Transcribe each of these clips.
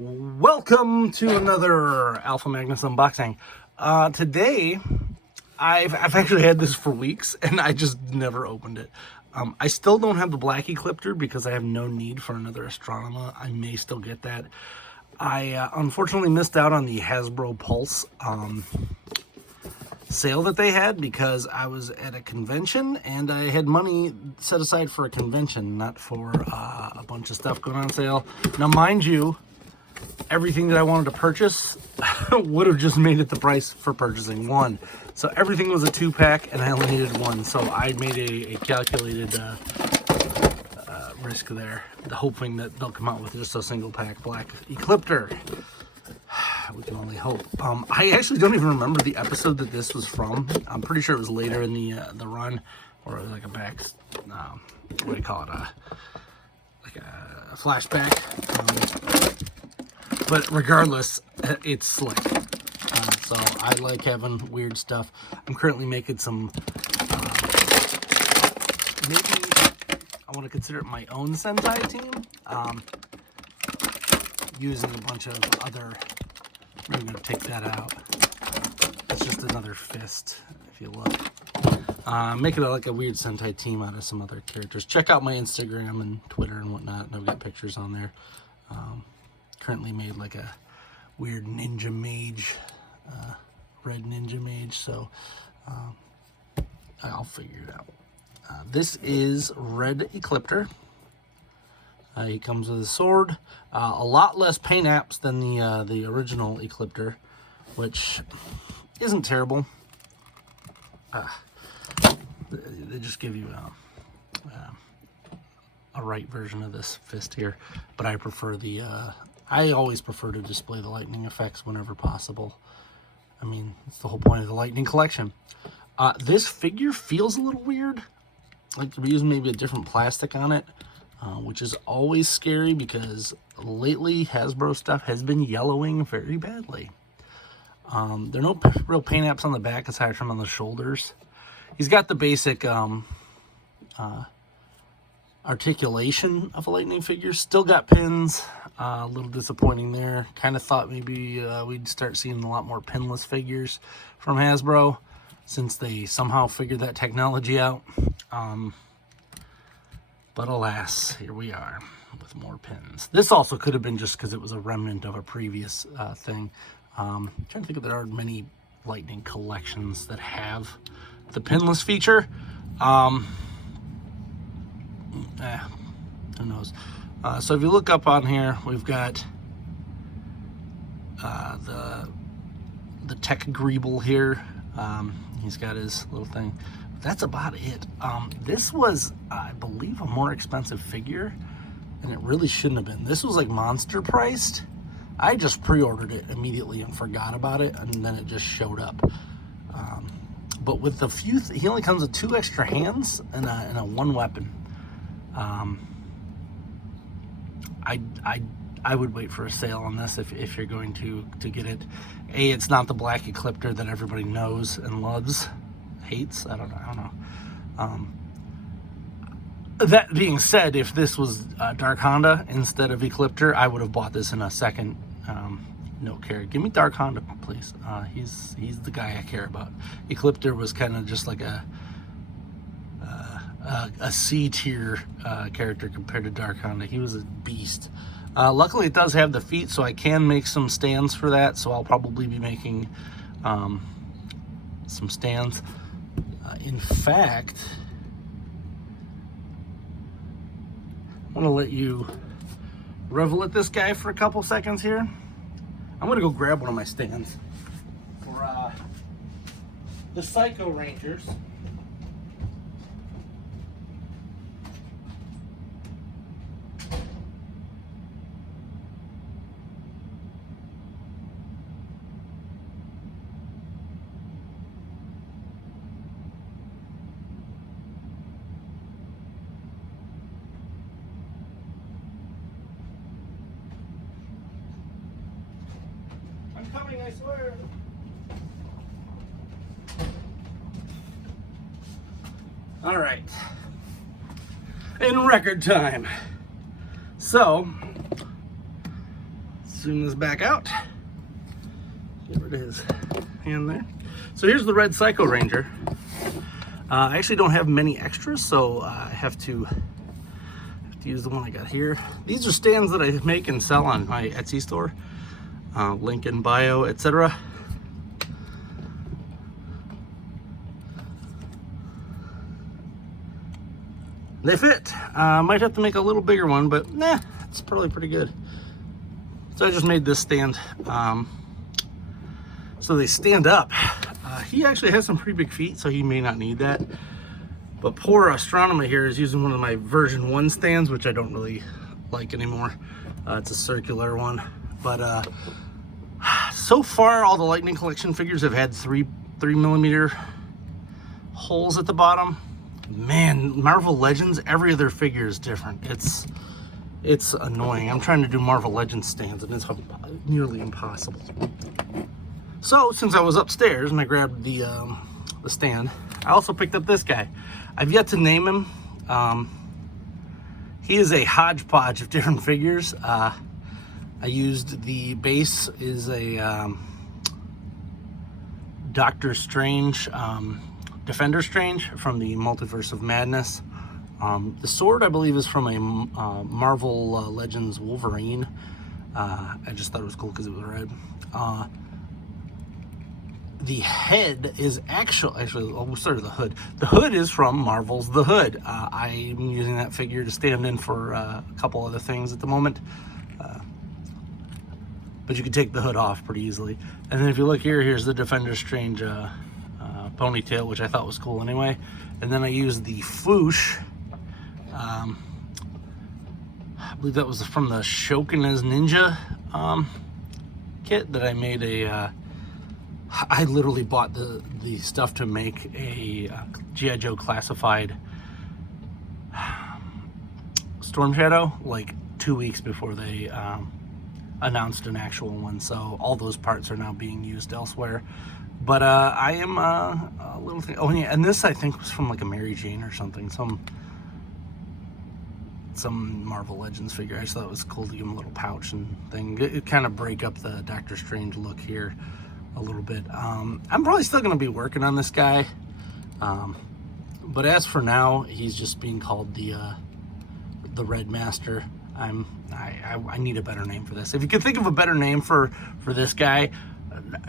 Welcome to another Alpha Magnus unboxing. Today, I've actually had this for weeks and I just never opened it. I still don't have the black Eclipter because I have no need for another Astronomer. I may still get that. I unfortunately missed out on the Hasbro Pulse sale that they had because I was at a convention and I had money set aside for a convention, not for a bunch of stuff going on sale. Now, mind you, everything that I wanted to purchase would have just made it the price for purchasing one. So everything was a 2-pack and I only needed one. So I made a calculated risk there, hoping that they'll come out with just a single pack black Eclipter. We can only hope. I actually don't even remember the episode that this was from. I'm pretty sure it was later in the run, or it was like a back, what do you call it, like a flashback. But regardless, it's slick. So I like having weird stuff. I'm currently making some, maybe I want to consider it my own Sentai team. Using a bunch of other, I'm going to take that out. It's just another fist, if you look. Making it like a weird Sentai team out of some other characters. Check out my Instagram and Twitter and whatnot. And I've got pictures on there. Currently made like a weird ninja mage, red ninja mage, so I'll figure it out. This is Red Ecliptor. He comes with a sword, a lot less paint apps than the original Eclipter, which isn't terrible. They just give you a right version of this fist here, but I prefer the I always prefer to display the lightning effects whenever possible. I mean, it's the whole point of the Lightning collection. This figure feels a little weird. Like they're using maybe a different plastic on it, which is always scary because lately Hasbro stuff has been yellowing very badly. There are no real paint apps on the back aside from on the shoulders. He's got the basic articulation of a Lightning figure. Still got pins. A little disappointing there. Kind of thought maybe we'd start seeing a lot more pinless figures from Hasbro since they somehow figured that technology out. But alas, here we are with more pins. This also could have been just because it was a remnant of a previous thing. I'm trying to think if there are many Lightning collections that have the pinless feature. Who knows? So if you look up on here, we've got the Tech Greeble here. He's got his little thing. That's about it. This was, I believe, a more expensive figure, and it really shouldn't have been. This was like monster priced. I just pre-ordered it immediately and forgot about it, and then it just showed up. But with the few, he only comes with 2 extra hands and a 1 weapon. I would wait for a sale on this if you're going to get it. It's not the black Eclipter that everybody knows and loves, hates. I don't know. That being said, if this was Dark Honda instead of Eclipter, I would have bought this in a second. No care. Give me Dark Honda, please. He's the guy I care about. Eclipter was kind of just like a C-tier character compared to Dark Honda. He was a beast. Luckily, it does have the feet, so I can make some stands for that. So I'll probably be making some stands. In fact, I want to let you revel at this guy for a couple seconds here. I'm going to go grab one of my stands for the Psycho Rangers. Coming, I swear. All right. In record time. So, zoom this back out. Get rid of his hand there. So here's the red Psycho Ranger. I actually don't have many extras, so I have to use the one I got here. These are stands that I make and sell on my Etsy store. Link in bio, etc. They fit. Might have to make a little bigger one, but nah, it's probably pretty good. So I just made this stand. So they stand up. He actually has some pretty big feet, so he may not need that. But poor Astronomer here is using one of my version 1 stands, which I don't really like anymore. It's a circular one. But so far, all the Lightning Collection figures have had 3mm holes at the bottom. Man, Marvel Legends, every other figure is different. It's annoying. I'm trying to do Marvel Legends stands, and it's nearly impossible. So, since I was upstairs and I grabbed the stand, I also picked up this guy. I've yet to name him. He is a hodgepodge of different figures. I used the base is a Doctor Strange, Defender Strange from the Multiverse of Madness. The sword, I believe, is from a Marvel Legends Wolverine. I just thought it was cool because it was red. The head is actually, we'll start with the hood. The hood is from Marvel's The Hood. I'm using that figure to stand in for a couple other things at the moment. But you can take the hood off pretty easily. And then if you look here, here's the Defender Strange ponytail, which I thought was cool anyway. And then I used the Foosh. I believe that was from the Shokuna's Ninja kit that I made a... I literally bought the stuff to make a G.I. Joe classified Storm Shadow like 2 weeks before they announced an actual one. So all those parts are now being used elsewhere. But I am a little thing. Oh yeah, and this I think was from like a Mary Jane or something. Some Marvel Legends figure. I just thought it was cool to give him a little pouch and thing. It kind of break up the Doctor Strange look here a little bit. I'm probably still going to be working on this guy, but as for now, he's just being called the Red Master. I need a better name for this. If you could think of a better name for this guy,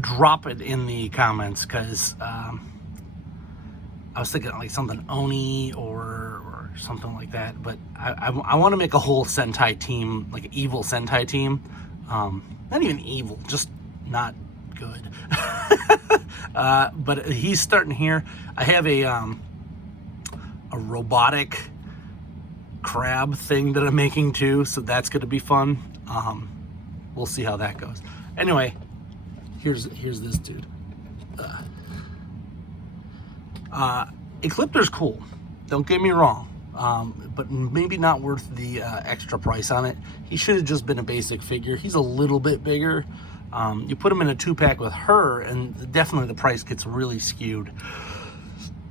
drop it in the comments, because I was thinking like something Oni or something like that, but I want to make a whole Sentai team, like an evil Sentai team. Not even evil, just not good. But he's starting here. I have a robotic crab thing that I'm making too, so that's going to be fun. We'll see how that goes. Anyway, here's this dude. Eclipter's cool, don't get me wrong, but maybe not worth the extra price on it. He should have just been a basic figure. He's a little bit bigger. You put him in a 2-pack with her, and definitely the price gets really skewed.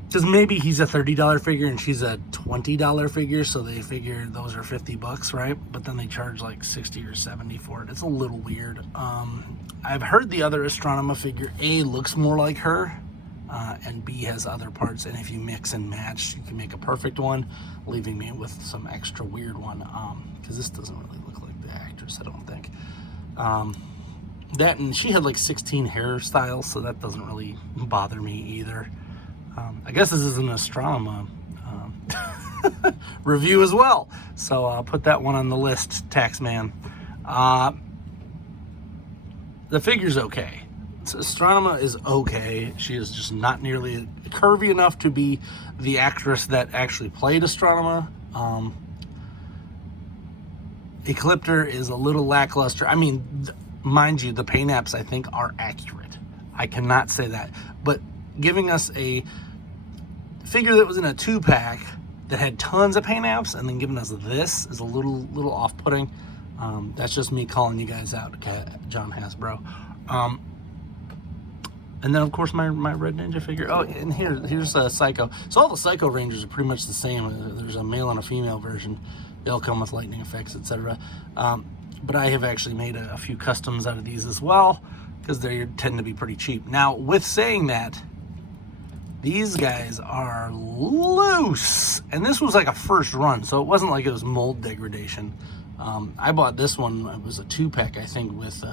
Because maybe he's a $30 figure and she's a $20 figure, so they figure those are $50, right? But then they charge like 60 or 70 for it. It's a little weird. I've heard the other Astronomer figure, A, looks more like her, and B, has other parts, and if you mix and match, you can make a perfect one, leaving me with some extra weird one, because this doesn't really look like the actress, I don't think. That, and she had like 16 hairstyles, so that doesn't really bother me either. I guess this is an Astronomer review as well, so I'll put that one on the list, Taxman. The figure's okay. Astronomer is okay. She is just not nearly curvy enough to be the actress that actually played Astronomer. Eclipter is a little lackluster. I mean, mind you, the paint apps I think are accurate. I cannot say that, but giving us a figure that was in a 2-pack that had tons of paint apps and then giving us this is a little off-putting. That's just me calling you guys out, John Hasbro. And then of course my Red Ninja figure. Oh, and here's Psycho. So all the Psycho Rangers are pretty much the same. There's a male and a female version. They all come with lightning effects, etc. but I have actually made a few customs out of these as well, because they tend to be pretty cheap. Now, with saying that, these guys are loose, and this was like a first run, so it wasn't like it was mold degradation. I bought this one, it was a 2-pack, I think, with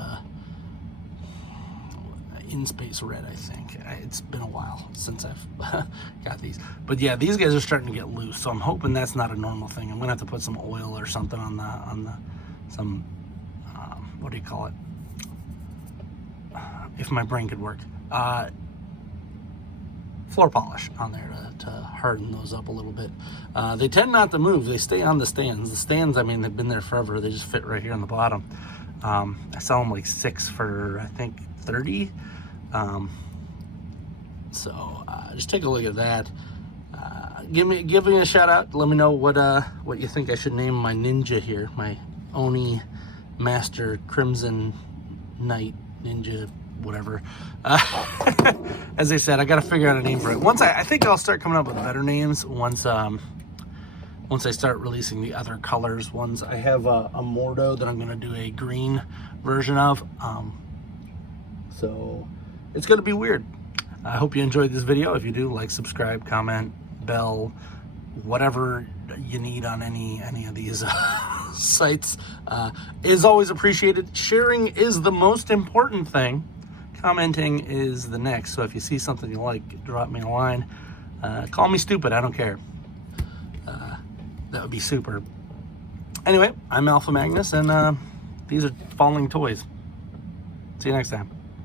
In Space Red, I think. It's been a while since I've got these. But yeah, these guys are starting to get loose, so I'm hoping that's not a normal thing. I'm gonna have to put some oil or something on some what do you call it? If my brain could work. Floor polish on there to harden those up a little bit. They tend not to move. They stay on the stands. The stands, I mean, they've been there forever. They just fit right here on the bottom. I sell them like 6 for, I think, 30. So just take a look at that. Give me a shout out. Let me know what you think I should name my ninja here. My Oni Master Crimson Knight Ninja, whatever. As I said, I got to figure out a name for it. I think I'll start coming up with better names once I start releasing the other colors. I have a Mordo that I'm going to do a green version of. So it's going to be weird. I hope you enjoyed this video. If you do, like, subscribe, comment, bell, whatever you need on any of these sites is always appreciated. Sharing is the most important thing. Commenting is the next. So if you see something you like, drop me a line. Call me stupid, I don't care. That would be super. Anyway, I'm Alpha Magnus, and these are falling toys. See you next time.